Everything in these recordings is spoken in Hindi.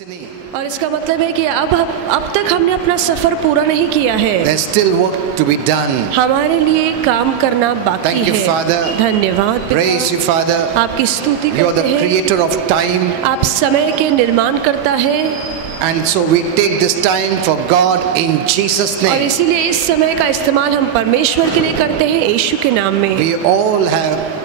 destiny. और इसका मतलब है कि अब तक हमने अपना सफर पूरा नहीं किया है। There's still work to be done. हमारे लिए काम करना बाकी Thank you, है। Father. धन्यवाद पिता। Praise you, Father. आपकी स्तुति You are करते the हैं। creator of time. आप समय के निर्माण करता है And so we take this time for God in Jesus' और name. इसीलिए इस समय का इस्तेमाल हम परमेश्वर के लिए करते हैं यीशु के नाम में। We all have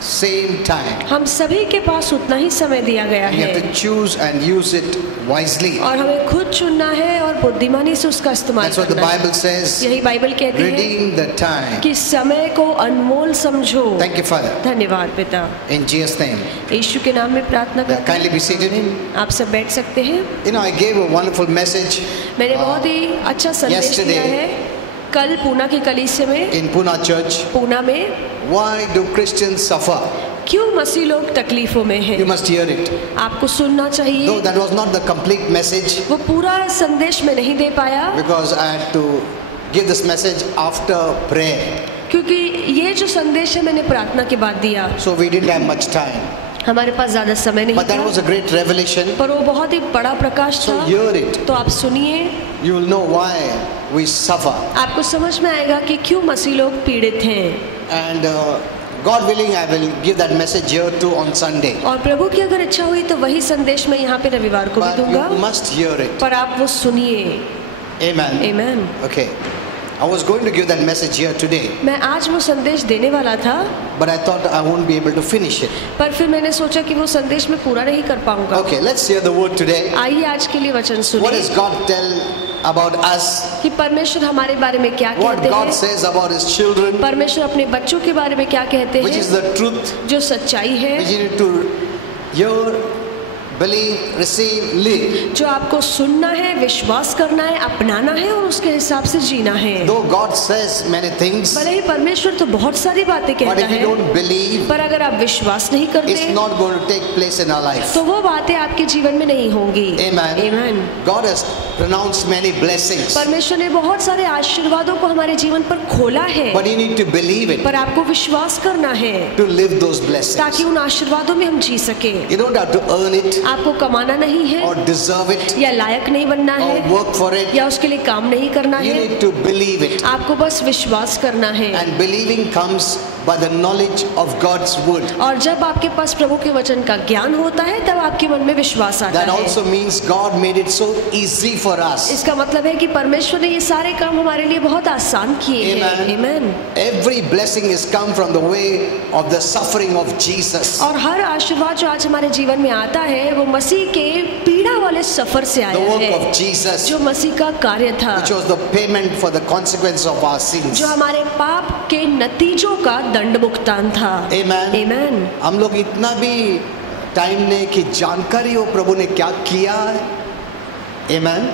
same time. हम सभी के पास उतना ही समय दिया गया We have है to choose and use it wisely. और हमें खुद चुनना है और बुद्धिमानी से उसका इस्तेमाल That's what the करना है। Bible says. यही बाइबल कहती है Redeem the time. कि समय को अनमोल समझो। Thank you, Father. धन्यवाद पिता। In Jesus' name. यीशु के नाम में प्रार्थना करते Kindly be seated. हैं। आप सब बैठ सकते हैं। You know, I gave a wonderful message मैंने बहुत ही अच्छा संदेश yesterday. दिया है कल पूना की कलीसिया में, in Pune Church. पूना में। Why do Christians suffer? क्यों मसीह लोग तकलीफों में हैं? You must hear it. आपको सुनना Though चाहिए। that was not the complete message, वो पूरा संदेश में नहीं दे पाया because I had to give this message after prayer. क्योंकि ये जो संदेश है मैंने प्रार्थना के बाद दिया। So we didn't have much time. हमारे पास ज्यादा समय नहीं But that was था, a great revelation. पर वो बहुत ही बड़ा प्रकाश So था। hear it. तो आप सुनिए, You will know why we suffer. आपको समझ में आएगा कि क्यों मसीह लोग पीड़ित हैं। And God willing, I will give that message here too on Sunday. और प्रभु की अगर इच्छा हुई तो वही संदेश मैं यहाँ पे रविवार को भी But दूंगा, you must hear it. पर आप वो सुनिए। Amen. आमीन। Okay. I was going to give that message here today, मैं आज वो संदेश देने वाला था, but I thought I won't be able to finish it. पर फिर मैंने सोचा कि वो संदेश मैं पूरा नहीं कर पाऊंगा। Okay, let's hear the word today. आइए आज के लिए वचन What सुनिए does God tell about us? कि परमेश्वर हमारे बारे में क्या What कहते God हैं। says about His children, परमेश्वर अपने बच्चों के बारे में क्या कहते which is हैं, the truth, जो सच्चाई है, which you need to hear, believe, receive, live. जो आपको सुनना है, विश्वास करना है, अपनाना है और उसके हिसाब से जीना है। Though God says many things, भले ही परमेश्वर तो बहुत सारी बातें but कहता if you है, don't believe, पर अगर आप विश्वास नहीं it's करते not going to take place in our life. तो वो बातें आपके जीवन में नहीं होंगी। Amen. आमीन। God has pronounced many blessings, परमेश्वर ने बहुत सारे आशीर्वादों को हमारे जीवन पर खोला है, but you need to believe it पर आपको विश्वास करना है to live those blessings. ताकि उन आशीर्वादों में हम जी सके। You don't have to earn it आपको कमाना नहीं है or deserve it या लायक नहीं बनना or है work for it. या उसके लिए काम नहीं करना You है, need to believe it. आपको बस विश्वास करना है। And believing comes by the knowledge of God's word. और जब आपके पास प्रभु के वचन का ज्ञान होता है तब आपके मन में विश्वास आता That है। also means God made it so easy for us. इसका मतलब है कि परमेश्वर ने ये सारे काम हमारे लिए बहुत आसान किए हैं। Amen. आमीन। Every blessing has come from the way of the suffering of Jesus. और हर आशीर्वाद जो आज हमारे जीवन में आता है वो मसीह के पीड़ा वाले सफर से The आया work है, of Jesus, जो मसीह का कार्य था, which was the payment for the consequence of our sins. जो हमारे पाप के नतीजों का दंड भुगतान था। Amen. आमीन। हम लोग इतना भी टाइम ने कि जानकारी हो प्रभु ने क्या किया है। Amen.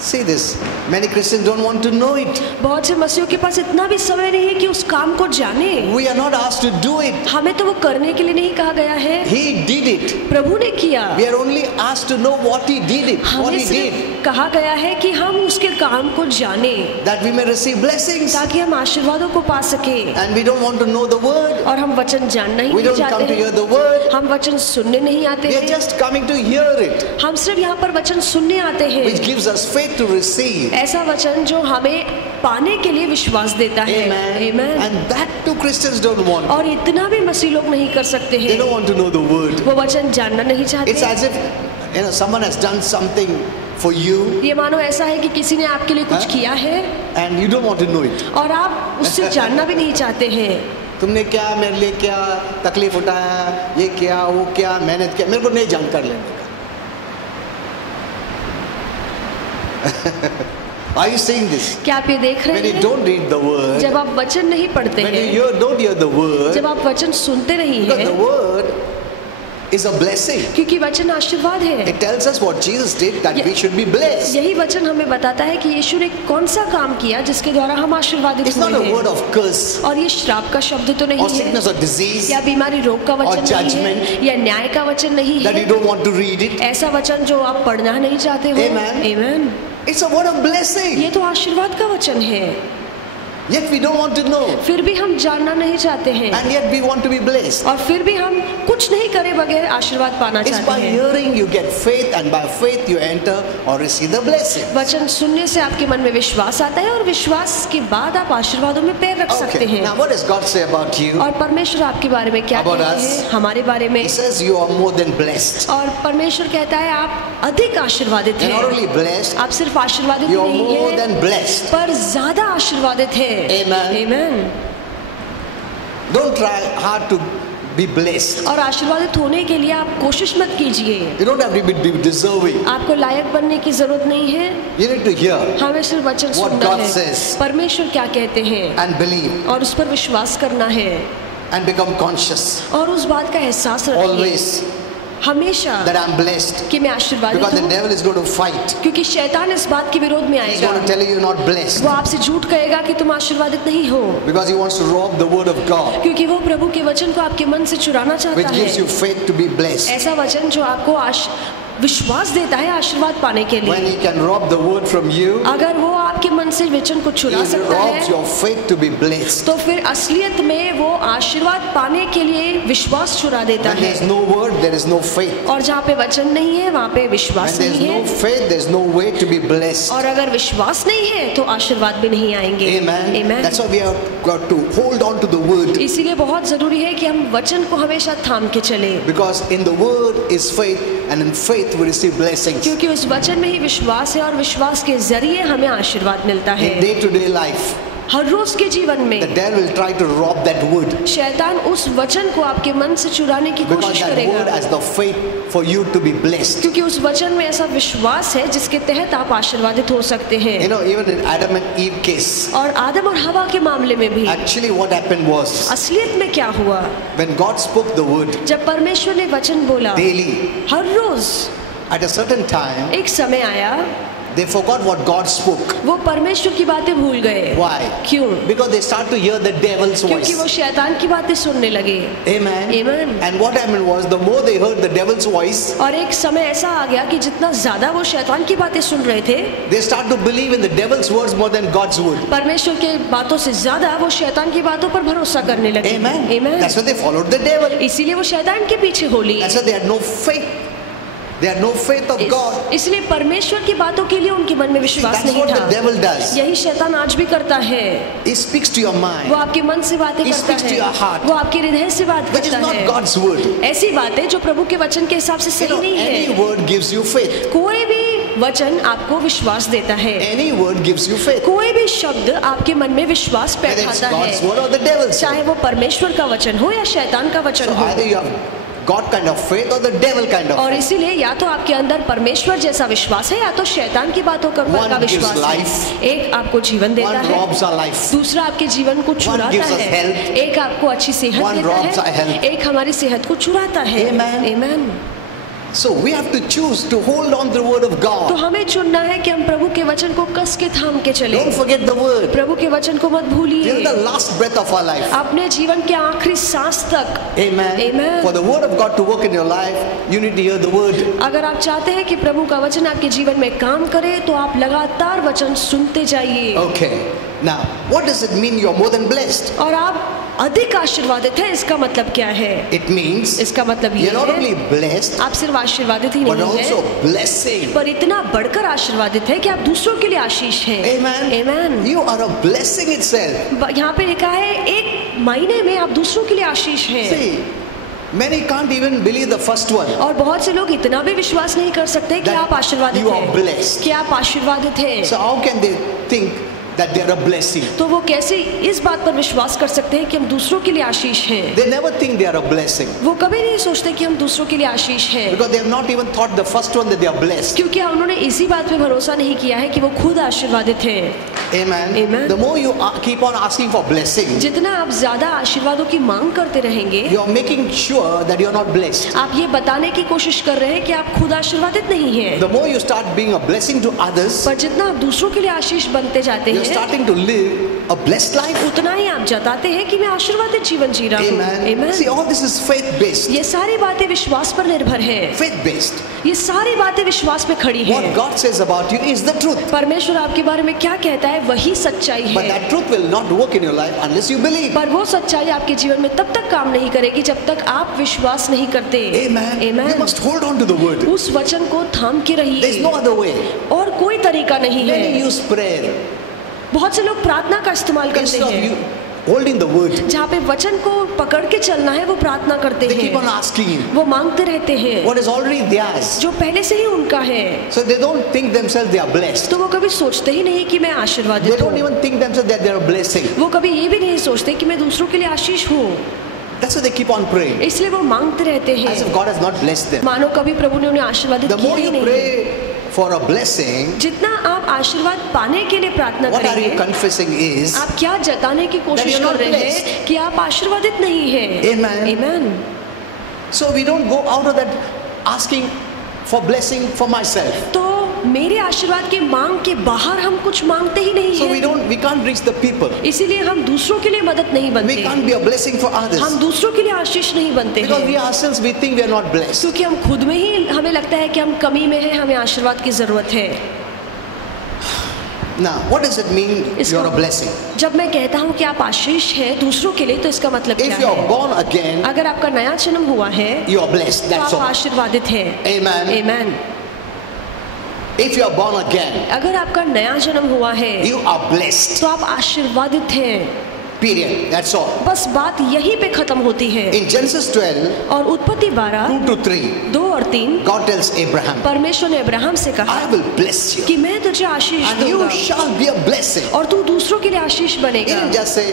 See this. Many Christians don't want to know it. बहुत से मसीहों के पास इतना भी समय नहीं है कि उस काम को जाने। We are not asked to do it. हमें तो वो करने के लिए नहीं कहा गया है, He did it. प्रभु ने किया। We are only asked to know what He did it. What हमें He did. सिर्फ कहा गया है कि हम उसके काम को जाने That we may receive blessings. ताकि हम आशीर्वादों को पा सके। And we don't want to know the word. और हम वचन जानना ही We नहीं don't come चाहते to hear हैं, the word. हम वचन सुनने नहीं आते We are हैं, just coming to hear it. हम सिर्फ यहाँ पर वचन सुनने आते हैं। Which gives us faith to receive. ऐसा वचन जो हमें पाने के लिए विश्वास देता है। Amen. आमीन। And that too Christians don't want. और इतना भी मसीह लोग नहीं कर सकते They हैं, don't want to know the word. वो वचन जानना नहीं चाहते। It's as if someone has done something for you ये मानो ऐसा है कि किसी ने आपके लिए कुछ हाँ? किया है and you don't want to know it. और आप उससे जानना भी नहीं चाहते हैं। तुमने क्या मेरे लिए क्या तकलीफ उठाया, ये क्या वो क्या मेहनत किया, मेरे को नहीं जानकार लेने का। Are you seeing this? क्या आप ये देख When रहे you हैं? don't read the word, जब आप वचन नहीं पढ़ते when you हैं, don't hear the word, जब आप वचन सुनते नहीं because the हैं, word is a blessing. क्योंकि वचन आशीर्वाद है। It tells us what Jesus did, that we should be blessed. यही वचन हमें बताता है कि यीशु ने कौन सा काम किया जिसके द्वारा हम आशीर्वादित It's not a हुए word हैं। of curse और ये श्राप का शब्द तो or नहीं है, sickness or disease या बीमारी रोग का वचन नहीं judgment है, या न्याय का वचन नहीं that you है। don't want to read it. ऐसा वचन जो आप पढ़ना नहीं चाहते हो। Amen. आमीन। It's a word of blessing. ये तो आशीर्वाद का वचन है। Yet we don't want to know. फिर भी हम जानना नहीं चाहते हैं, And yet we want to be blessed. और फिर भी हम कुछ नहीं करे बगैर आशीर्वाद पाना It's चाहते by हैं। hearing you get faith, and by faith you enter or receive the blessing. वचन सुनने से आपके मन में विश्वास आता है, और विश्वास के बाद आप आशीर्वादों में पैर रख सकते Okay. हैं। Now what does God say about you? और परमेश्वर आपके बारे में क्या About कहते us? हैं? हमारे बारे में। He says you are more than blessed. और परमेश्वर कहता है आप अधिक आशीर्वादित You're not हैं। only blessed, आप सिर्फ आशीर्वादित you're नहीं more हैं, than blessed. पर ज्यादा आशीर्वादित हैं। Amen. Amen. Don't try hard to be blessed. और आशीर्वादित होने के लिए आप कोशिश मत कीजिए। You don't have to be deserving. आपको लायक बनने की जरूरत नहीं है। You need to hear हमें सिर्फ वचन What सुनना God है, says. परमेश्वर क्या कहते हैं, and believe और उस पर विश्वास करना है, and become conscious और उस बात का एहसास रखिए always हमेशा that I'm blessed, कि मैं आशीर्वादित because the हूँ, devil is going to fight. क्योंकि शैतान इस बात के विरोध में He's आएगा। going to tell you you're not blessed वो आपसे झूठ कहेगा कि तुम आशीर्वादित नहीं हो, because he wants to rob the word of God, क्योंकि वो प्रभु के वचन को आपके मन से चुराना which चाहता gives you है। faith to be blessed. ऐसा वचन जो आपको विश्वास देता है आशीर्वाद पाने के When लिए। he can rob the word from you, अगर वो आपके मन से वचन को he चुरा सकता robs है, your faith to be blessed. तो फिर असलियत में वो आशीर्वाद पाने के लिए विश्वास चुरा देता When है। there's no word, there is no faith. और जहाँ पे वचन नहीं है वहाँ पे When विश्वास there's नहीं no है, faith, there's no way to be blessed. और अगर विश्वास नहीं है तो आशीर्वाद भी नहीं आएंगे। Amen. Amen. That's why we have got to hold on to the word, इसीलिए बहुत जरूरी है कि हम वचन को हमेशा थाम के चले, because in the word is faith, and in faith we receive blessings. क्योंकि उस वचन में ही विश्वास है, और विश्वास के जरिए हमें आशीर्वाद मिलता है। In day-to-day life, हर रोज के जीवन में the devil will try to rob that word, शैतान उस वचन को आपके मन से चुराने की because कोशिश that word करेगा, has the faith for you to be blessed. क्योंकि उस वचन में ऐसा विश्वास है जिसके तहत आप आशीर्वादित हो सकते हैं। You know, even in Adam and Eve case, और आदम और हवा के मामले में भी actually what happened was, असलियत में क्या हुआ, when God spoke the word जब परमेश्वर ने वचन बोला daily, her rose, at a certain time, एक समय आया they forgot what God spoke. वो परमेश्वर की बातें भूल गए। Why? क्यों? Because they start to hear the devil's क्योंकि वो voice. शैतान की बातें सुनने लगे। Amen. Amen. And what happened was, the more they heard the devil's voice, और एक समय ऐसा आ गया कि जितना ज्यादा वो शैतान की बातें सुन रहे थे, they start to believe in the devil's words more than God's word. परमेश्वर के बातों से ज्यादा वो शैतान की बातों पर भरोसा करने लगे। Amen. Amen. That's why they followed the devil. इसीलिए वो शैतान के पीछे हो लिए। That's why they had no faith. They had no faith of God. इसलिए परमेश्वर की बातों के लिए उनके मन में See, विश्वास that's नहीं what the था। devil does. यही शैतान आज भी करता है। He speaks to your वो mind, आपके मन से बातें He करता speaks to your है, heart, वो आपके हृदय से बात which is करता not है। God's word. ऐसी बातें जो प्रभु के वचन के हिसाब से You सही know, नहीं any है। word gives you faith. कोई भी वचन आपको विश्वास देता है, Any word gives you faith. कोई भी शब्द आपके मन में विश्वास Whether it's बैठाता God's है, word or the devil's चाहे word. वो परमेश्वर का वचन हो या शैतान का वचन So हो। either you have God kind of faith or the devil kind of और faith. इसीलिए या तो आपके अंदर परमेश्वर जैसा विश्वास है या तो शैतान की बातों का One gives विश्वास life. है। एक आपको जीवन देता One है, robs our life. दूसरा आपके जीवन को छुड़ाता gives us है, health. एक आपको अच्छी सेहत One देता robs our है, health. एक हमारी सेहत को छुड़ाता है। Amen. Amen. So we have to choose to hold on to the word of तो God. हमें चुनना है कि हम प्रभु के वचन को कस के थाम के चले। Don't forget the word. प्रभु के वचन को मत Till भूलिए the last breath of our life. अपने जीवन के आखिरी सांस तक। Amen. Amen. For the word of God to work in your life, you need to hear the word. अगर आप चाहते हैं कि प्रभु का वचन आपके जीवन में काम करे तो आप लगातार वचन सुनते जाइए। Okay. Now, what does it mean you're more than blessed? और आप अधिक आशीर्वादित हैं, इसका मतलब क्या है? It means इसका मतलब ये you're not only है blessed, आप सिर्फ आशीर्वादित ही but नहीं also हैं, blessing. पर इतना बढ़कर आशीर्वादित है कि आप दूसरों के लिए आशीष हैं। Amen. Amen. You are a blessing itself. यहाँ पे लिखा है एक महीने में आप दूसरों के लिए आशीष हैं। See, many can't even believe the first one. और बहुत से लोग इतना भी विश्वास नहीं कर सकते कि That आप आशीर्वादित you are हैं, blessed. कि आप आशीर्वादित हैं। So how can they think that they are a blessing? तो वो कैसे इस बात पर विश्वास कर सकते हैं कि हम दूसरों के लिए आशीष हैं? They never think they are a blessing, वो कभी नहीं सोचते कि हम दूसरों के लिए आशीष हैं, because they have not even thought the first one that they are blessed. क्योंकि उन्होंने इसी बात पे भरोसा नहीं किया है कि वो खुद आशीर्वादित हैं। Amen. Amen. The more you keep on asking for blessing, जितना आप ज्यादा आशीर्वादों की मांग करते रहेंगे, you are making sure that you are not blessed. आप ये बताने की कोशिश कर रहे हैं कि आप खुद आशीर्वादित नहीं हैं। The more you start being a blessing to others, पर जितना आप दूसरों के लिए आशीष बनते जाते you're हैं, starting to live a blessed life. उतना ही आप जताते हैं कि मैं आशीर्वादित जीवन जी रहा हूँ। Amen. Amen. See, all this is faith based. ये सारी बातें विश्वास पर निर्भर है। Faith based. ये सारी बातें विश्वास पे खड़ी What है। God says about you is the truth. परमेश्वर आपके बारे में क्या कहता है वही सच्चाई But है। that truth will not work in your life unless you believe. पर वो सच्चाई आपके जीवन में तब तक काम नहीं करेगी जब तक आप विश्वास नहीं करते। Amen. You Amen. must hold on to the word. उस वचन को थाम के There is रहिए no other way. और कोई तरीका नहीं Many है। use prayer बहुत से लोग प्रार्थना का इस्तेमाल करते instead of हैं। you holding the word. जहाँ पे वचन को पकड़ के चलना है वो प्रार्थना करते They keep on हैं, asking him वो मांगते रहते हैं what is already theirs. जो पहले से ही उनका है। So they don't think themselves they are blessed. तो वो कभी सोचते ही नहीं कि मैं They आशीर्वादित don't हूँ। even think themselves that they are a blessing. वो कभी ये भी नहीं सोचते कि मैं दूसरों के लिए आशीष हूँ। That's why they keep on praying. इसलिए वो मांगते रहते As if हैं God has not blessed them. मानो कभी प्रभु ने उन्हें आशीर्वादित The किया more ही you नहीं। pray for a blessing, जितना आप आशीर्वाद पाने के लिए प्रार्थना what are you करेंगे, confessing is आप क्या जताने की कोशिश you're not कर रहे blessed. हैं कि आप आशीर्वादित नहीं हैं। Amen. Amen. so we don't go out of that asking for blessing for myself. तो मेरे आशीर्वाद के मांग के बाहर हम कुछ मांगते ही नहीं So हैं। we can't reach the people. इसीलिए हम दूसरों के लिए मदद नहीं We बनते can't be a blessing for others. हम दूसरों के लिए आशीष नहीं बनते Because हैं we ourselves we think we are not blessed. क्योंकि हम खुद में ही हमें लगता है कि हम कमी में हैं, हमें आशीर्वाद की जरूरत है। Now, what does it mean you're a blessing? जब मैं कहता हूँ कि आप आशीष हैं दूसरों के लिए तो इसका मतलब क्या If you're है? born again, अगर आपका नया जन्म हुआ है you are blessed. तो That's आप all. आशीर्वादित हैं। Amen. Amen. If you are born again, अगर आपका नया जन्म हुआ है you are blessed. तो आप आशीर्वादित हैं। Period. That's all. बस बात यहीं पे खत्म होती है। In Genesis 12, और उत्पत्ति 12 2-3, 2 और 3 God tells Abraham, परमेश्वर ने अब्राहम से कहा I will bless you कि मैं तुझे आशीष and you दूंगा shall be a blessing. और तू दूसरों के लिए आशीष He बनेगा। didn't just say,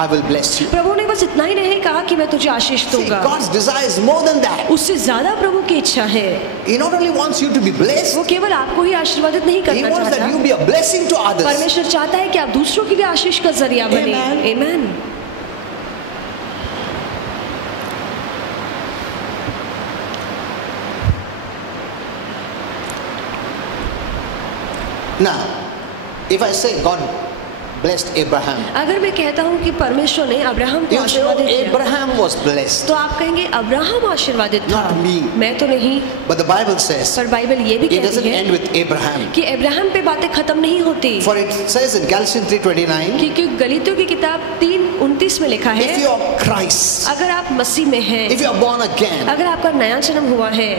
I will bless you. प्रभु ने बस इतना ही नहीं कहा कि मैं तुझे आशीष See, दूंगा, God's desire is more than that. उससे ज्यादा प्रभु की इच्छा है। He not only wants you to be blessed, वो केवल आपको ही आशीर्वादित नहीं He करना wants that चाहता, you be a blessing to others. परमेश्वर चाहता है कि आप दूसरों के लिए आशीष का जरिया बने। Amen. Amen. Now, if I say God blessed Abraham, अगर मैं कहता हूँ कि परमेश्वर ने अब्राहम को you say, oh, आशीर्वादित किया, Abraham was blessed. तो आप कहेंगे अब्राहम आशीर्वादित था, Not me. मैं तो नहीं। But the Bible says, पर बाइबल ये भी it doesn't कहती है end with Abraham. कि अब्राहम पे बातें खत्म नहीं होती, For it says in Galatians 3:29, क्योंकि गलीतियों की किताब 3:29 में लिखा if है you are Christ, अगर आप मसीह में हैं, if you are born again, अगर आपका नया जन्म हुआ है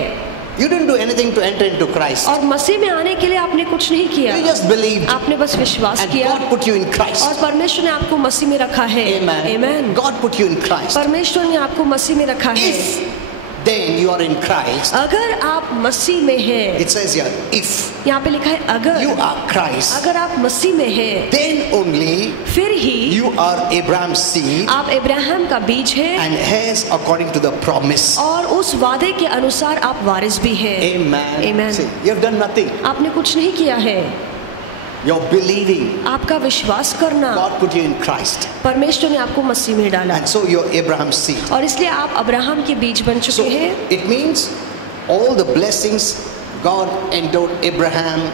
you didn't do anything to enter into Christ. और मसीह में आने के लिए आपने कुछ नहीं किया, You just believed आपने बस विश्वास and किया God put you in और Christ. परमेश्वर ने आपको मसीह में रखा है। Amen. Amen. God put you in Christ. परमेश्वर ने आपको मसीह में रखा है। If then you are in Christ, अगर आप मसीह में हैं, it says here, if यहाँ पे लिखा है अगर, you are Christ, अगर आप मसीह में हैं then only फिर ही you are Abraham's seed आप इब्राहिम का बीज हैं and heirs according to the promise. और उस वादे के अनुसार आप वारिस भी हैं। Amen. Amen. See, you have done nothing. आपने कुछ नहीं किया है, You're believing. आपका विश्वास करना, God put you in Christ. परमेश्वर ने आपको मसीह में डाला And so you're Abraham's seed. और इसलिए आप अब्राहम के बीज बन So चुके हैं। it means all the blessings God endowed Abraham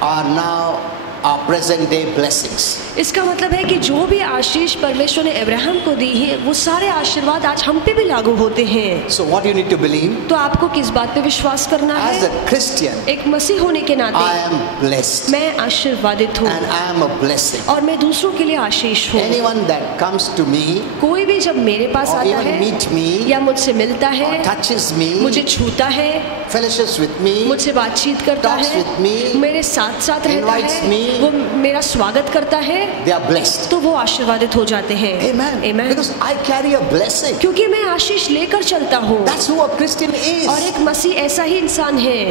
are now our present day blessings. इसका मतलब है कि जो भी आशीष परमेश्वर ने अब्राहम को दी है वो सारे आशीर्वाद आज हम पे भी लागू होते हैं। So what you need to believe? तो आपको किस बात पे विश्वास करना As है? a Christian, एक मसीह होने के I नाते am blessed मैं आशीर्वादित हूँ and I am a blessing. और मैं दूसरों के लिए आशीष हूँ। Anyone that comes to me कोई भी जब मेरे पास or आता even है meet me या मुझसे मिलता or है, touches me, मुझे छूता है, fellowships with me, मुझसे बातचीत करता talks है, with me, मेरे साथ साथ रहता invites है, me, वो मेरा स्वागत करता है, they are blessed. तो वो आशीर्वादित हो जाते हैं। Amen. Amen. Because I carry a blessing. क्योंकि मैं आशीष लेकर चलता हूँ That's who a Christian और is. एक मसीह ऐसा ही इंसान है,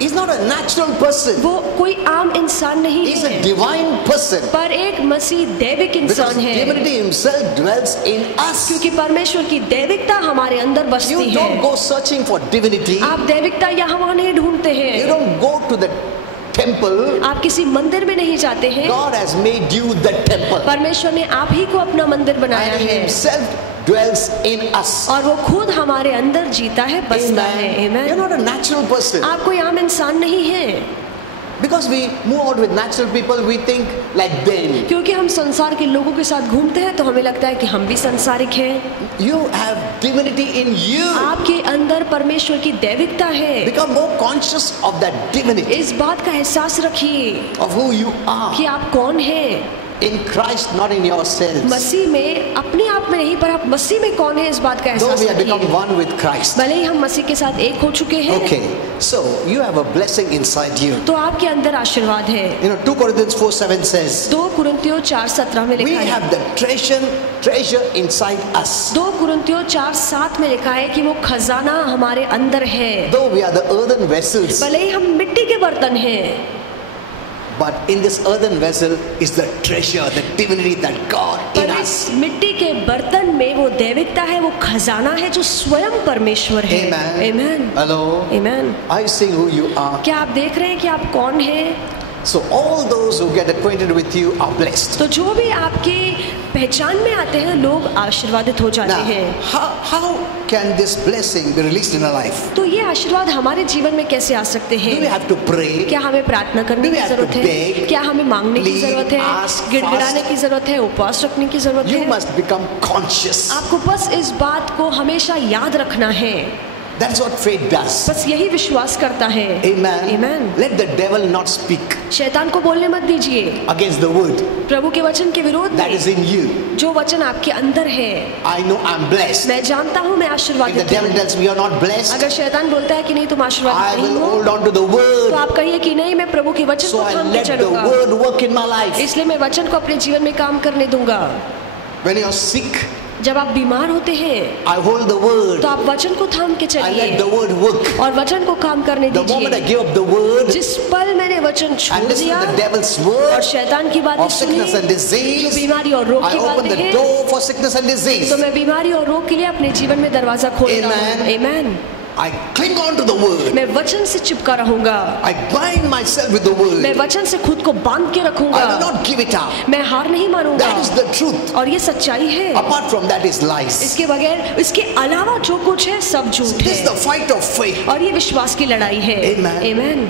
He's not a natural person. वो कोई आम इंसान नहीं He's a है, divine person. पर एक मसीह दैविक Because इंसान है, divinity himself dwells in us. क्योंकि परमेश्वर की दैविकता हमारे अंदर You बसती don't है। go searching for divinity. आप दैविकता यहाँ वहाँ नहीं ढूंढते You हैं, don't go to the temple. आप किसी मंदिर में नहीं जाते हैं, God has made you the temple. परमेश्वर ने आप ही को अपना मंदिर बनाया And he है himself dwells in us. और वो खुद हमारे अंदर जीता है, बसता है। Amen. You're Amen. not a natural person. आप कोई आम इंसान नहीं है, Because we move out with natural people, we think like them. क्योंकि हम संसार के लोगों के साथ घूमते हैं तो हमें लगता है कि हम भी संसारिक हैं। You have divinity in you. आपके अंदर परमेश्वर की दैविकता है। Become more conscious of that divinity. इस बात का एहसास रखिए Of who you are. कि आप कौन हैं। In Christ, not in yourselves. मसीह में, अपने आप में नहीं, पर आप मसीह में कौन है इस बात का Though एहसास we have become रखिए। one with Christ. भले ही हम मसीह के साथ एक हो चुके हैं। Okay, so you have a blessing inside you. तो आपके अंदर आशीर्वाद है। You know, 2 Corinthians 4:7 says, 2 कुरिन्थियों 4:17 में we लिखा है। have the treasure inside us. 2 कुरिन्थियों 4:7 में लिखा है कि वो खजाना हमारे अंदर है। Though we are the earthen vessels, भले ही हम मिट्टी के बर्तन हैं, but in this earthen vessel is the treasure, the divinity that God in पर us. इस मिट्टी के बर्तन में वो दैविकता है, वो खजाना है जो स्वयं परमेश्वर है। Amen. Amen. Hello. Amen. Are you seeing who you are? क्या आप देख रहे हैं कि आप कौन हैं? So all those who get acquainted with you are blessed. तो जो भी आपके पहचान में आते हैं लोग आशीर्वादित हो जाते Now, हैं। how can this blessing be released in our life? तो ये आशीर्वाद हमारे जीवन में कैसे आ सकते Do we हैं? have to pray? क्या हमें प्रार्थना करने Do we की have to जरूरत है? beg, क्या हमें मांगने की plead, जरूरत है? ask, गिड़गिड़ाने fast? की जरूरत है? उपवास रखने की जरूरत You है? must become conscious. आपको बस इस बात को हमेशा याद रखना है। That's what faith does. बस यही विश्वास करता है। Amen. Amen. Let the devil not speak शैतान को बोलने मत दीजिए against the word प्रभु के वचन के विरोध that में। is in you. जो वचन आपके अंदर है, I know I'm blessed. मैं जानता हूँ मैं If the आशीर्वादित devil हूँ। tells me you're not blessed, अगर शैतान बोलता है कि नहीं तुम I आशीर्वादित will नहीं हो, hold on to the तो word. आप कहिए कि नहीं, मैं प्रभु के वचन So को I थाम के let the चलूंगा, word work in my life. इसलिए मैं वचन को अपने जीवन में काम करने दूंगा। When you're sick, जब आप बीमार होते हैं I hold the word. तो आप वचन को थाम के I let the चलिए word work. और वचन को काम करने The moment I दीजिए। give up the word जिस पल मैंने वचन and छोड़ listen दिया to the devil's और word शैतान की बातें of sickness and सुनी, जो disease, बीमारी और रोग I की open बातें the हैं, door for sickness and disease. तो मैं बीमारी और रोग के लिए अपने जीवन में दरवाजा खोलता हूँ। Amen. Amen. I cling on to the word. मैं वचन से चिपका रहूंगा, I bind myself with the मैं word. वचन से खुद को बांध के I will रखूंगा, not give it up. मैं हार नहीं मानूंगा। That is the truth. और ये सच्चाई है। Apart from that is lies. इसके बगैर, इसके अलावा जो कुछ है सब झूठ This is the है fight of faith. और ये विश्वास की लड़ाई है। Amen. Amen.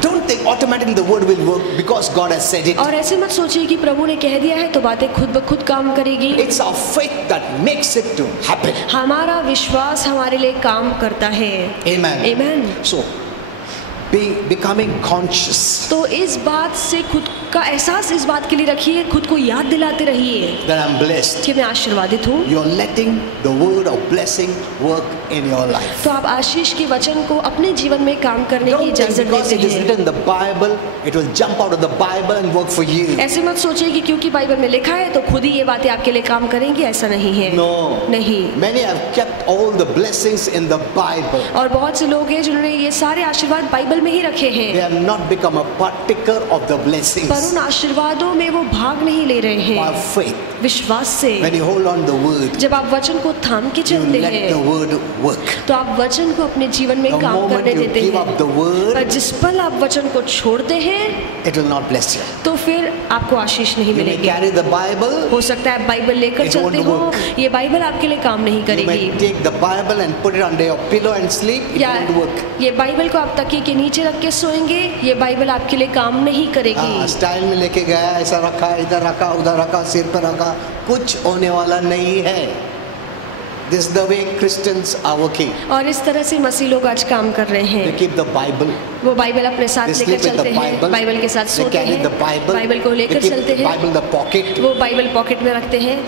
Don't think automatically the word will work because God has said it. और ऐसे मत सोचिए कि प्रभु ने कह दिया है तो बातें खुद ब खुद काम करेगी। It's our faith that makes it to happen. हमारा विश्वास हमारे लिए काम करता है। Amen. Amen. So, becoming conscious तो इस बात से खुद का एहसास इस बात के लिए रखिए, खुद को याद दिलाते रहिए that I'm blessed. कि मैं आशीर्वादित हूँ। You're letting the word of blessing work in your life. तो आप आशीष के वचन को अपने जीवन में काम करने की Don't think इजाजत because देते it is हैं। written in the Bible, it will jump out of the Bible and work for you. ऐसे मत सोचिए कि क्योंकि बाइबल में लिखा है तो खुद ही ये बातें आपके लिए काम करेंगी, ऐसा नहीं है। No. नहीं। Many have kept all the blessings in the Bible. और बहुत से लोग हैं जिन्होंने ये सारे आशीर्वाद बाइबल में ही रखे हैं, They have not become a partaker of the blessings पर उन आशीर्वादों में वो भाग नहीं ले रहे by हैं faith. विश्वास से। When you hold on the word, जब आप वचन को थाम के you चलते let the हैं word work. तो आप वचन को अपने जीवन में The काम moment करने you देते give up हैं, the word, पर जिस पल आप वचन को छोड़ते हैं it will not bless you. तो फिर आपको आशीष नहीं You may मिलेगी। carry the Bible, हो सकता है बाइबल लेकर It चलते won't हो, work. ये बाइबल आपके लिए काम नहीं you करेगी। may take the Bible and put it under your pillow and sleep, it या won't work. ये बाइबल को आप तकिए के नीचे रख के सोएंगे, ये बाइबल आपके लिए काम नहीं करेगी। स्टाइल में लेके गया, ऐसा रखा, इधर रखा, उधर रखा, सिर पर रखा, कुछ होने वाला नहीं है। This is the way Christians are working. और इस तरह से मसीह लोग आज काम कर रहे They हैं। keep the Bible. वो बाइबल अपने साथ They लेकर sleep with the चलते हैं, Bible. बाइबल के साथ They सोते carry हैं, the Bible. बाइबल को They लेकर keep चलते the हैं, Bible in the pocket. वो बाइबल पॉकेट में रखते हैं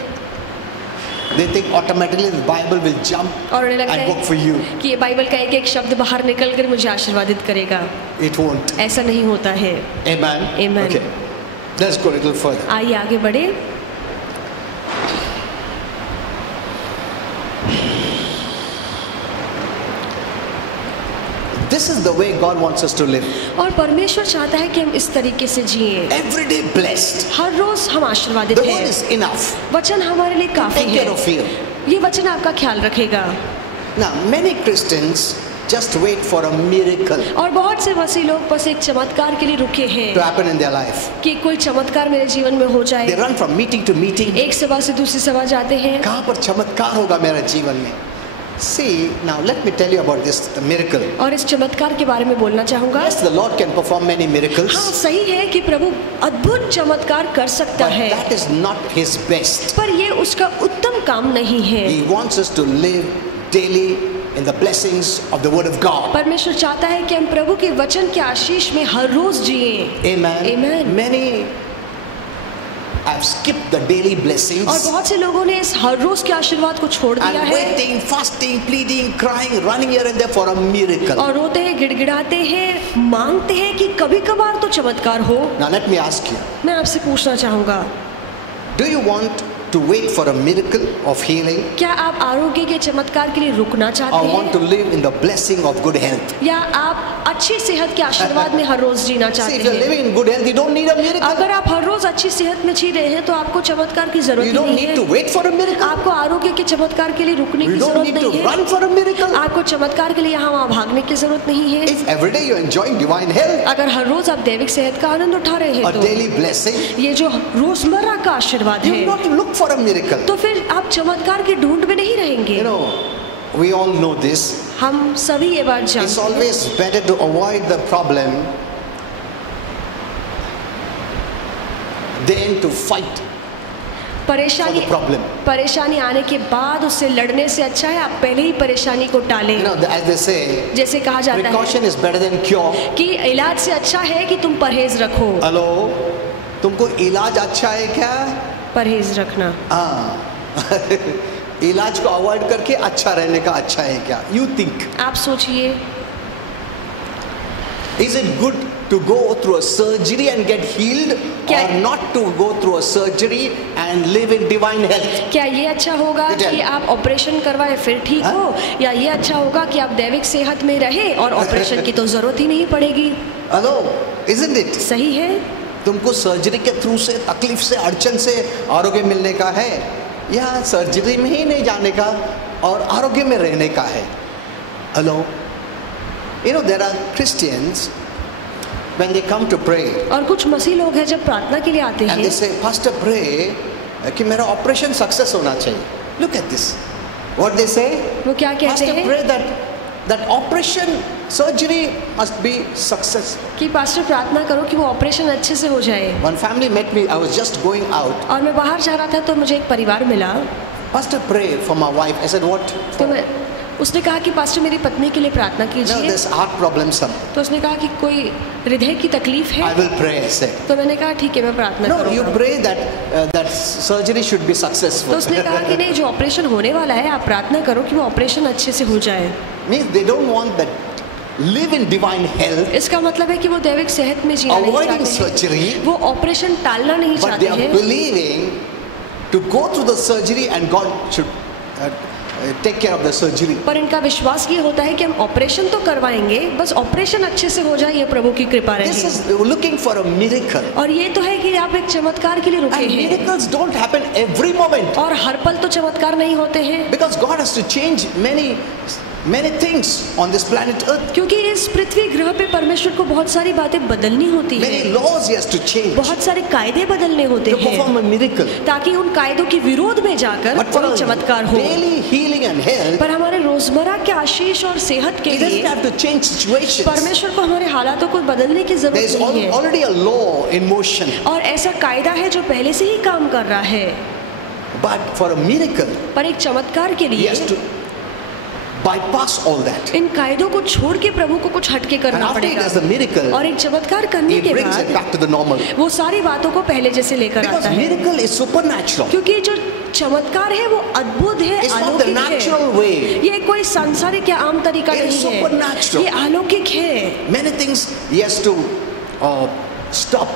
They think automatically the Bible will jump और उन्हें लगता and work for है you. कि ये बाइबल का एक एक शब्द बाहर निकल कर मुझे आशीर्वादित करेगा। It won't. ऐसा नहीं होता है। Amen. Amen. Okay. Let's go a little further. आइए आगे बढ़े। This is the way God wants us to live. और परमेश्वर चाहता है कि हम इस तरीके से जिए। Every day blessed. हर रोज हम आशीर्वादित The word हैं। is enough. वचन हमारे लिए काफी Take care of है। you. ये वचन आपका ख्याल रखेगा। Now, many Christians just wait for a miracle और बहुत से मसीह लोग बस एक चमत्कार के लिए रुके हैं to happen in their life. कि कोई चमत्कार मेरे जीवन में हो They जाए। run from meeting to meeting. एक सभा से दूसरी सभा जाते हैं। कहाँ पर चमत्कार होगा मेरे जीवन में? See, now let me tell you about this miracle. और इस चमत्कार के बारे में बोलना चाहूंगा। Yes, the Lord can perform many miracles, हाँ, सही है कि प्रभु अद्भुत चमत्कार कर सकता but है, that is not His best. पर ये उसका उत्तम काम नहीं है। He wants us to live daily in the blessings of the Word of God. परमेश्वर चाहता है कि हम प्रभु के वचन के आशीष में हर रोज जिए। Amen. Amen. Many have skipped the daily blessings. और बहुत से लोगों ने इस हर रोज के आशीर्वाद को छोड़ दिया And है waiting, fasting, pleading, crying, running here and there for a miracle. और रोते हैं, गिड़गिड़ाते हैं, मांगते हैं कि कभी कभार तो चमत्कार हो। Now let me ask you, मैं आपसे पूछना चाहूंगा, do you want to wait for a miracle of healing क्या आप आरोग्य के चमत्कार के लिए रुकना or चाहते want to हैं, live in the blessing of good health? या आप अच्छी सेहत के आशीर्वाद में हर रोज जीना See, चाहते if you're हैं? living in good health, you don't need a miracle. अगर आप हर रोज अच्छी सेहत में जी रहे हैं तो आपको चमत्कार की जरूरत You ही don't नहीं need to है। wait for a miracle. आपको आरोग्य के चमत्कार के लिए रुकने You की don't जरूरत need to नहीं है। run for a miracle. आपको चमत्कार के लिए यहाँ वहाँ भागने की जरूरत नहीं है। If every day you're enjoying divine health, अगर हर रोज आप दैविक सेहत का आनंद उठा रहे a हैं तो daily blessing, ये जो रोजमर्रा का आशीर्वाद you है, will not look for a miracle. तो फिर आप चमत्कार की ढूंढ में नहीं रहेंगे। You know, we all know this. हम सभी ये बात It's जानते हैं। always better to avoid the problem than to fight for परेशानी the problem. परेशानी आने के बाद उससे लड़ने से अच्छा है आप पहले ही परेशानी को टालें। You know, as they say, जैसे कहा जाता है precaution is better than cure. कि इलाज से अच्छा है कि तुम परहेज रखो। हेलो, तुमको इलाज अच्छा है क्या? परहेज रखना। हाँ इलाज को अवॉइड करके अच्छा रहने का अच्छा है क्या? यू थिंक आप सोचिए, is it good to go through a surgery and get healed क्या- और not to go through a surgery and live in divine health? क्या ये अच्छा होगा Detail. कि आप ऑपरेशन करवाए फिर ठीक हो, या ये अच्छा होगा कि आप दैविक सेहत में रहे और ऑपरेशन की तो जरूरत ही नहीं पड़ेगी? Hello, isn't it? सही है। तुमको सर्जरी के थ्रू से, तकलीफ से, अड़चन से आरोग्य मिलने का है, या सर्जरी में ही नहीं जाने का और आरोग्य में रहने का है? Hello, you know there are Christians when they come to pray और कुछ मसीह लोग हैं जब प्रार्थना के लिए आते and हैं they say, pastor pray कि मेरा ऑपरेशन सक्सेस होना चाहिए. Look at this, what they say, वो क्या कहते pastor हैं pray that operation surgery must be success. कि पास्टर प्रार्थना करो कि वो ऑपरेशन अच्छे से हो जाए। One family met me, I was just going out. और मैं बाहर जा रहा था तो मुझे एक परिवार मिला, Pastor pray for my wife. I said what? तो मैं उसने कहा कि पास्टर मेरी पत्नी के लिए प्रार्थना No, कीजिए। there's heart problem some. तो उसने कहा कि कोई हृदय की तकलीफ I है। will pray, I said. तो मैंने कहा ठीक है मैं प्रार्थना No, you करूंगा। pray that surgery should be तो successful. उसने कहा कि नहीं, जो ऑपरेशन होने वाला है आप प्रार्थना करो कि वो ऑपरेशन अच्छे से हो जाए। Means they don't want that live in divine health, इसका मतलब है कि वो दैविक सेहत में जीना नहीं avoiding चाहते हैं, surgery, वो ऑपरेशन टालना नहीं but चाहते they are हैं, believing to go through the surgery and God should take care of the surgery. पर इनका विश्वास ये होता है कि हम ऑपरेशन तो करवाएंगे, बस ऑपरेशन अच्छे से हो जाए, ये प्रभु की कृपा This रहे। is looking for a miracle. और ये तो है कि आप एक चमत्कार के लिए रुके And हैं, miracles don't happen every moment और हर पल तो चमत्कार नहीं होते हैं, because God has to change many things on this planet Earth. क्योंकि इस पृथ्वी ग्रह पे परमेश्वर को बहुत सारी बातें बदलनी होती Many है, laws he has to change बहुत सारे कायदे बदलने होते to perform हैं, a miracle. ताकि उन कायदों के विरोध में जाकर But for कोई a चमत्कार हो। daily healing and health, पर हमारे रोजमर्रा के आशीष और सेहत के he doesn't लिए have to change situations. परमेश्वर को हमारे हालातों को बदलने की There is जरूरत नहीं है, already a law in motion. और ऐसा कायदा है जो पहले से ही काम कर रहा है। But for a miracle, पर एक चमत्कार के he लिए has to bypass all that. इन कायदों को छोड़ के प्रभु को कुछ हटके And करना after he पड़ेगा, does the miracle, और एक चमत्कार करने he के brings it बाद back to the normal. वो सारी बातों को पहले जैसे लेकर Because आता है, miracle is supernatural. क्योंकि जो चमत्कार है वो अद्भुत है, It's not the अलौकिक natural है। way. ये कोई सांसारिक या आम तरीका It is नहीं है, supernatural. ये अलौकिक है। Many things he has to stop.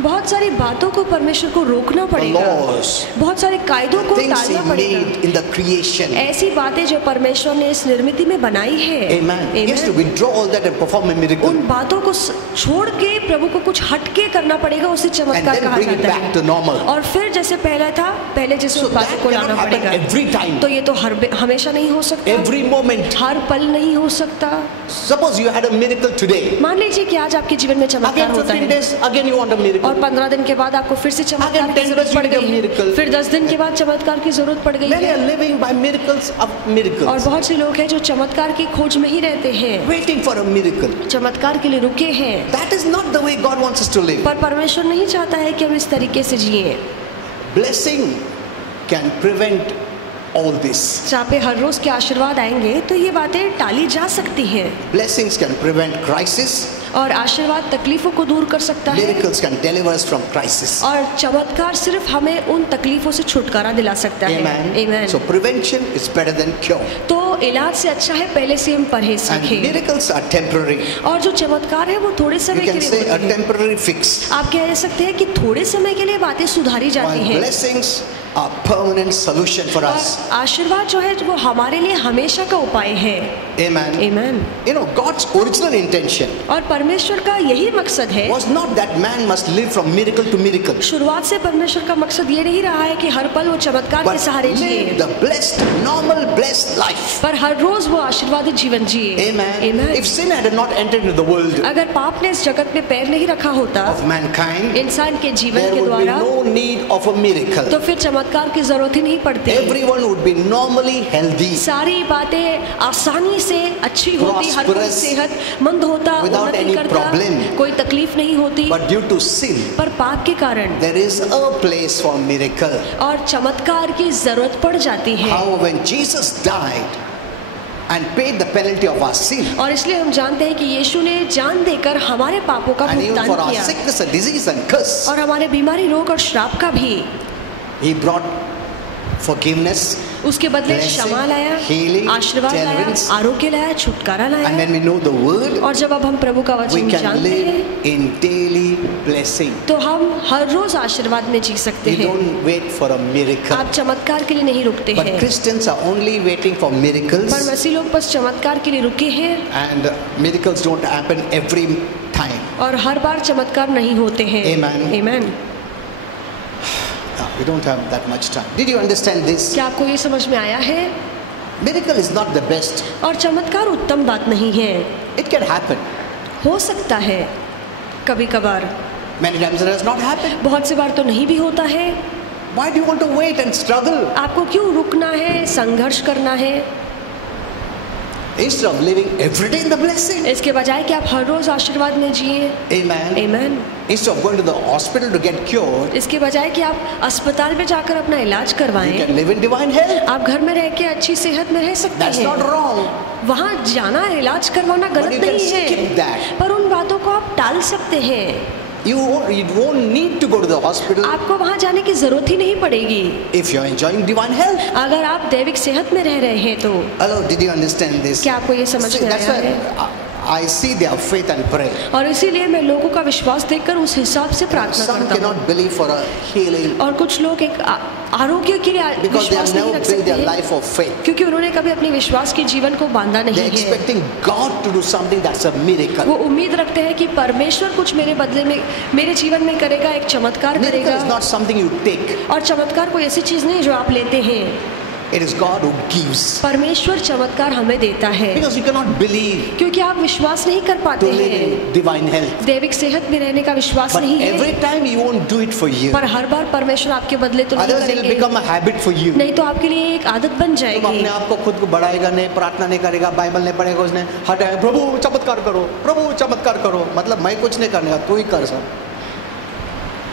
बहुत सारी बातों को परमेश्वर को रोकना पड़ेगा, laws, बहुत सारे कायदों को things टालना he पड़ेगा, made in the creation. ऐसी बातें जो परमेश्वर ने इस निर्मिति में बनाई है। Amen. He has to Amen. withdraw all that and perform a miracle. उन बातों को छोड़ के प्रभु को कुछ हटके करना पड़ेगा, उसे And चमत्कार then कहा bring it जाता back to है। normal. और फिर जैसे पहला था, पहले जैसे So उस बातों that को cannot लाना happen पड़ेगा। every time. तो ये तो हमेशा नहीं हो सकता, Every moment. हर पल नहीं हो सकता। Suppose you had a miracle today. मान लीजिए कि आज आपके जीवन में चमत्कार Again होता 15 है, days, again you want a miracle. और 15 दिन के बाद आपको फिर से चमत्कार Again, की 10 जरूरत days पड़ you need a गई है, miracle. फिर 10 दिन के बाद चमत्कार की जरूरत पड़ गई Many है। are living by miracles of और miracles, बहुत से लोग हैं जो चमत्कार की खोज में ही रहते हैं, waiting for a miracle. चमत्कार के लिए रुके हैं। That is not the way God wants us to live. पर परमेश्वर नहीं चाहता है कि हम इस तरीके से जिए। Blessing can prevent all this. जहाँ पे हर रोज के आशीर्वाद आएंगे तो ये बातें टाली जा सकती हैं, Blessings can prevent crisis. और आशीर्वाद तकलीफों को दूर कर सकता है, Miracles can deliver us from crisis. और चमत्कार सिर्फ हमें उन तकलीफों से छुटकारा दिला सकता है। Amen. Amen. So prevention is better than cure. तो इलाज से अच्छा है पहले से हम परहेज And सीखें। miracles are temporary. और जो चमत्कार है वो थोड़े You समय के can लिए say a होते हैं। temporary fix. आप कह सकते हैं कि थोड़े समय के लिए बातें सुधारी जाती While हैं, blessings are permanent solution for us. और आशीर्वाद जो है वो हमारे लिए हमेशा का उपाय है। Amen. Amen. You know, God's original intention और परमेश्वर का यही मकसद है। was not that man must live from miracle to miracle, शुरुआत से परमेश्वर का मकसद ये नहीं रहा है कि हर पल वो चमत्कार के but सहारे live जिए, the blessed, normal, blessed life. पर हर रोज वो आशीर्वादित जीवन जिए। Amen. Amen. If sin had not entered into the world अगर पाप ने इस जगत में पैर नहीं रखा होता of mankind, इंसान के जीवन there के would be द्वारा, no need of a miracle. तो फिर चमत्कार की जरूरत ही नहीं पड़ती। Everyone would be normally healthy, सारी बातें आसानी से अच्छी होती, हर कोई prosperous, सेहतमंद होता, without उन्नति any करता, problem. कोई तकलीफ नहीं होती। but due to sin, पर पाप के कारण there is a place for miracle. और चमत्कार की जरूरत पड़ जाती है। How when Jesus died and paid the penalty of our sin, और इसलिए हम जानते हैं कि यीशु ने जान देकर हमारे पापों का and even भुगतान for our किया, sickness and disease and curse, और हमारे बीमारी, रोग और श्राप का भी। He brought forgiveness, उसके बदले blessing, क्षमा लाया, healing, आशीर्वाद लाया, deliverance. आरोग्य लाया, छुटकारा and लाया। when we know the word, और जब अब हम प्रभु का we वचन can जानते live हैं in daily blessing. तो हम हर रोज आशीर्वाद में जी सकते We हैं। don't wait for a miracle. आप चमत्कार के लिए नहीं रुकते But हैं, Christians are only waiting for पर miracles, मसीह लोग बस चमत्कार के लिए रुके हैं, and miracles don't happen every time. और हर बार चमत्कार नहीं होते हैं। Amen. Amen. We don't have that much time. Did you understand this? क्या आपको ये समझ में आया है? Miracle is not the best. और चमत्कार उत्तम बात नहीं है, It can happen. हो सकता है कभी कभार, Many times it has not happened. बहुत सी बार तो नहीं भी होता है। Why do you want to wait and struggle? आपको क्यों रुकना है, संघर्ष करना है? Instead of living every day in the blessing. इसके बजाय कि आप हर रोज आशीर्वाद में जिए। Amen. Amen. Instead of going to the hospital to get cured, इसके बजाय कि आप अस्पताल में जाकर अपना इलाज you करवाएं, can live in divine health. आप घर में रह के अच्छी सेहत में रह सकते That's not हैं। wrong. वहाँ जाना, इलाज करवाना But गलत you can नहीं skip है, that. पर उन बातों को आप टाल सकते हैं। You won't need to go to the hospital आपको वहाँ जाने की जरूरत ही नहीं पड़ेगी if you're enjoying divine health. अगर आप दैविक सेहत में रह रहे हैं तो। Hello, did you understand this? क्या आपको ये समझ See, में that's आया है? why I see their faith and pray. और इसीलिए मैं लोगों का विश्वास देखकर उस हिसाब से प्रार्थना Some करता हूँ। cannot believe for a healing और कुछ लोग एक आरोग्य के लिए because they have विश्वास नहीं never रख built सकते their हैं, life of faith. क्योंकि उन्होंने कभी अपने विश्वास के जीवन को बांधा नहीं They're है। expecting God to do something that's a miracle. वो उम्मीद रखते हैं कि परमेश्वर कुछ मेरे बदले में, मेरे जीवन में करेगा, एक चमत्कार Miracle is करेगा। not something you take. और चमत्कार कोई ऐसी चीज नहीं जो आप लेते हैं, It is God who gives. परमेश्वर चमत्कार हमें देता है, Because you cannot believe क्योंकि आप विश्वास नहीं कर पाते to live हैं, in divine health. दैविक सेहत में रहने का विश्वास But नहीं है। every time you won't do it for you. पर हर बार परमेश्वर आपके बदले तो नहीं Otherwise it will करेंगे, become a habit for you. नहीं तो आपके लिए एक आदत बन तुम जाएगी। अपने आप को खुद को बढ़ाएगा नहीं, प्रार्थना नहीं करेगा, बाइबल नहीं पढ़ेगा, उसने हटाए प्रभु चमत्कार करो, प्रभु चमत्कार करो, मतलब मैं कुछ नहीं करने का, तू ही कर सब।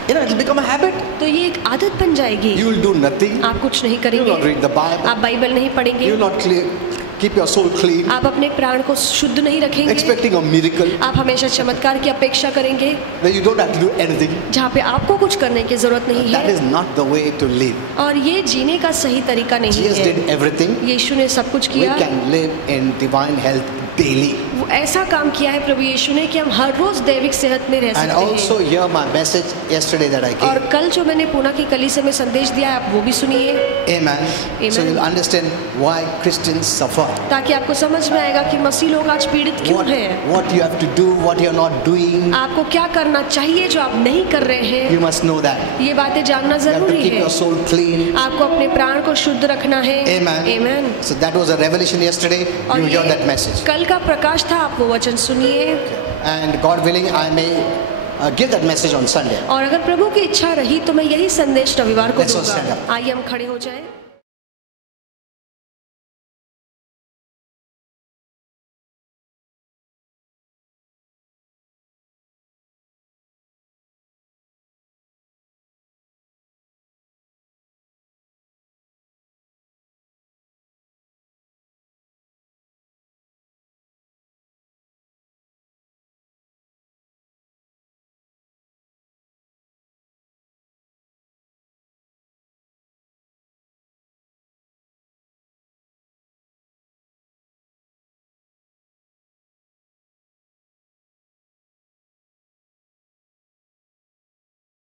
You know, it will become a habit. तो ये एक आदत बन जाएगी। You will do nothing. आप कुछ नहीं You will not करेंगे, read the Bible. आप बाइबल नहीं You पढ़ेंगे, will not keep your soul clean, आप अपने प्राण को शुद्ध नहीं रखेंगे, expecting a miracle आप हमेशा चमत्कार की अपेक्षा करेंगे where you don't have to do anything. जहाँ पे आपको कुछ करने की जरूरत नहीं That है। is not the way to live. और ये जीने का सही तरीका नहीं Jesus है। did everything. यीशु ने सब कुछ We किया, can live in divine health daily. वो ऐसा काम किया है प्रभु यीशु ने कि हम हर रोज दैविक सेहत में रह And सकते also हैं। hear my message yesterday that I और gave. कल जो मैंने पूना की कलीसिया में संदेश दिया है, आप वो भी सुनिए, Amen. So Amen. you'll understand why Christians suffer. ताकि आपको समझ में आएगा कि मसीह लोग आज पीड़ित क्यों हैं। What you have to do, what you're not doing. आपको क्या करना चाहिए जो आप नहीं कर रहे हैं, You must know that. ये बातें जानना You have to जरूरी keep है। your soul clean. आपको अपने प्राण को शुद्ध रखना है। Amen. Amen. So that was a revelation yesterday. और You hear ये that message. कल का प्रकाश था, आप वो वचन सुनिए। And God willing, I may give that message on Sunday. और अगर प्रभु की इच्छा रही तो मैं यही संदेश रविवार को Let's all stand दूंगा। up. आइए हम खड़े हो जाएं।